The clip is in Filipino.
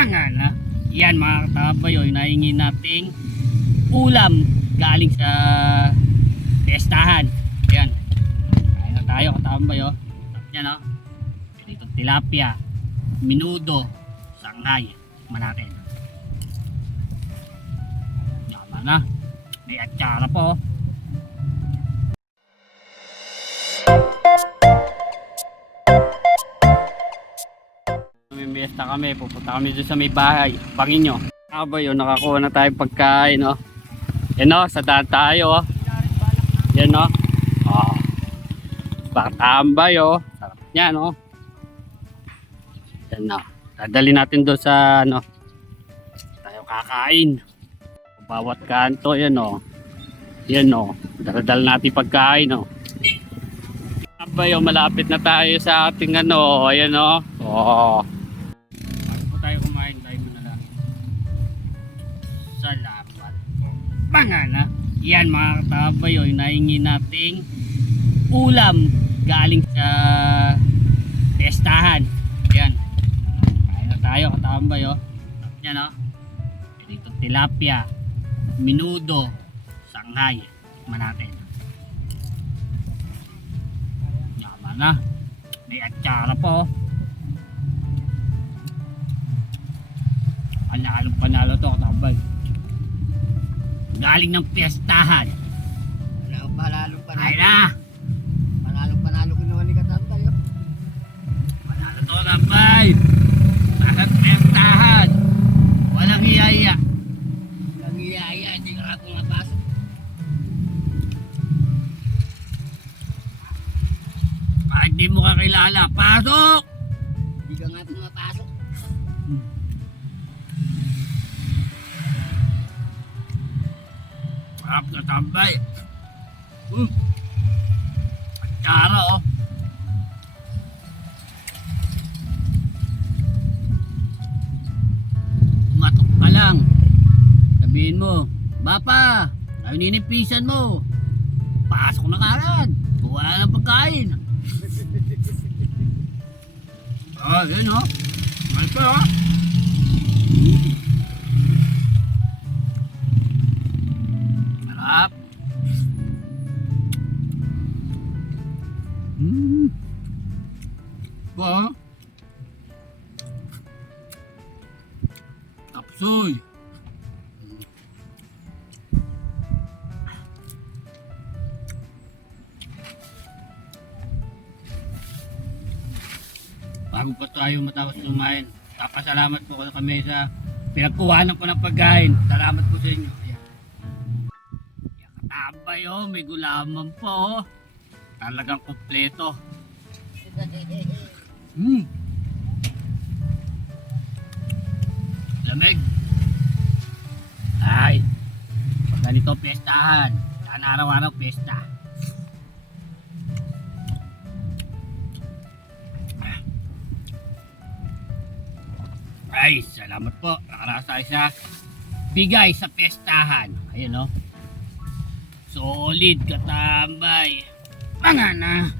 Mangana. Yan mga katabay, yung nahingi nating ulam galing sa pestahan. Yan. Kain na tayo katabay, oh. Yan, oh. Dito tilapia, minudo, sangay. Tikman natin. Yaman na. May atsara po. Mimiesta kami, pupunta kami doon sa may bahay. Pangin nyo. Abay, oh, nakakuha na tayo pagkain, oh. Yan, oh, sa daan tayo, oh. Yan, oh. Oh. Bakatambay, oh. Sarap yan, oh. Yan, oh. Dadali natin doon sa, ano, tayo kakain. Bawat kanto, yan, oh. Yan, oh. Daladal natin pagkain, oh. Abay, oh, malapit na tayo sa ating, ano, ayan, oh. Oh. Tayo kumain, tayo muna lang. Salamat. Mangana. Yan mga katabay, yung nahingi nating ulam galing sa pestahan. Yan. Kain na tayo katabay, oh. Yan, oh. Dito tilapia, minudo, sanghay. Tikman natin. Yaman na. May atsara po, oh. Panalo to katabay. Galing ng piyestahan. Panalo Ay na. Panalo kinuha ni katabay. Panalo to katabay. Nasa piyestahan. Walang iyaya. Walang iyaya, hindi ka ako napasok. Kahit di mo kakilala, pasok! Hindi ka nga pumapasok. Sarap na tambay. Atsara, oh. Matok ka lang. Sabihin mo, Bapa, tayo ninipisan mo. Pasok na kaagad. Kuha na ng pagkain. Oh, yun, oh. Ano pa, oh. Sarap. Ba? Tapsoy. Bago pa tayo matapos kumain, papasalamat po kami sa pinagkuhanan po ng pagkain. Salamat po sa inyo. Ayan. Katabay, oh, may gulaman po, oh. Talagang kompleto. Lamig. Ay, pag ganito pestahan, saan araw-araw pesta. Ay, salamat po. Nakarasa sa bigay sa pestahan. Ayun, oh. Solid katambay. Mangana.